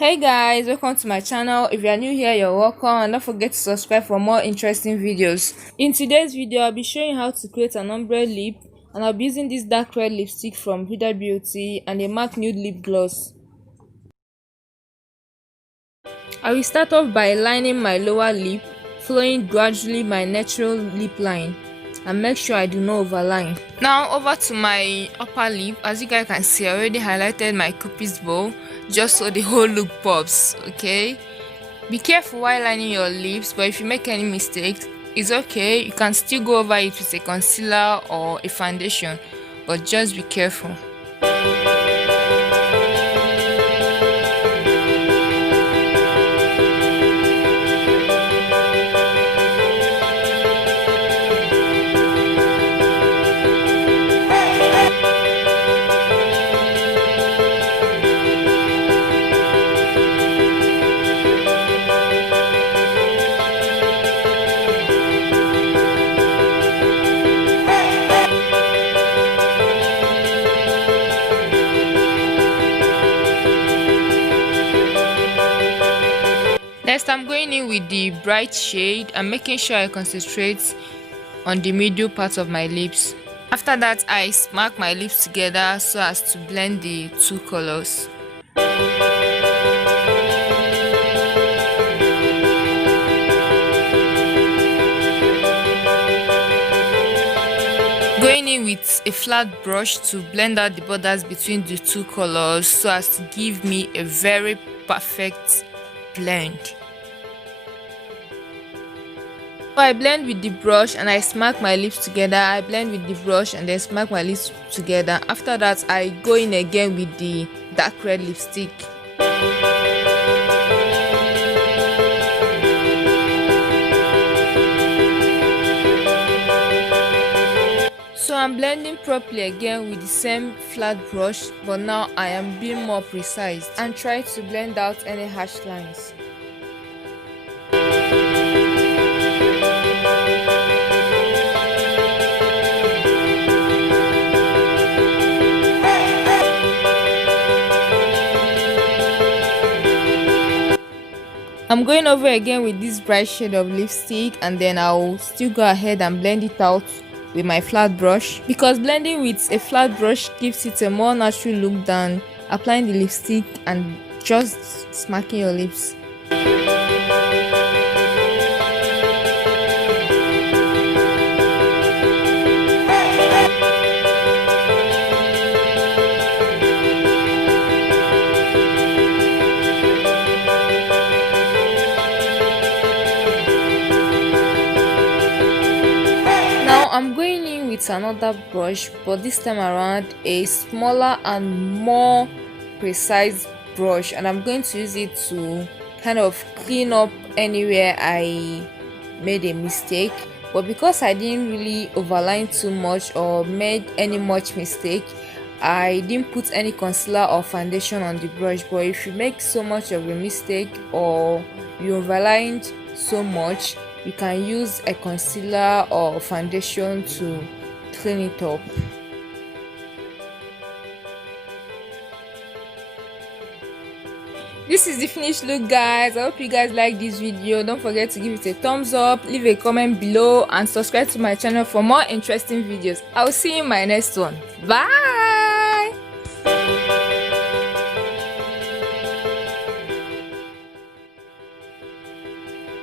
Hey guys, welcome to my channel. If you are new here, you're welcome, and don't forget to subscribe for more interesting videos. In today's video, I'll be showing how to create an ombre lip, and I'll be using this dark red lipstick from Hudabeauty and a matte nude lip gloss. I will start off by lining my lower lip, following gradually my natural lip line, and make sure I do not overline. Now over to my upper lip. As you guys can see, I already highlighted my cupid's bow just so the whole look pops. Okay, be careful while lining your lips, but if you make any mistakes, it's okay. You can still go over it with a concealer or a foundation, but just be careful. Next, I'm going in with the bright shade and making sure I concentrate on the middle part of my lips. After that, I smack my lips together so as to blend the two colors. Going in with a flat brush to blend out the borders between the two colors so as to give me a very perfect blend. So I blend with the brush and I smack my lips together. I blend with the brush and then smack my lips together. After that, I go in again with the dark red lipstick. So I'm blending properly again with the same flat brush, but now I am being more precise and try to blend out any harsh lines. I'm going over again with this bright shade of lipstick, and then I'll still go ahead and blend it out with my flat brush, because blending with a flat brush gives it a more natural look than applying the lipstick and just smacking your lips. I'm going in with another brush, but this time around a smaller and more precise brush, and I'm going to use it to kind of clean up anywhere I made a mistake. But because I didn't really overline too much or made any much mistake, I didn't put any concealer or foundation on the brush. But if you make so much of a mistake or you overlined so much, you can use a concealer or foundation to clean it up. This is the finished look, guys. I hope you guys like this video. Don't forget to give it a thumbs up, leave a comment below, and subscribe to my channel for more interesting videos. I will see you in my next one. Bye.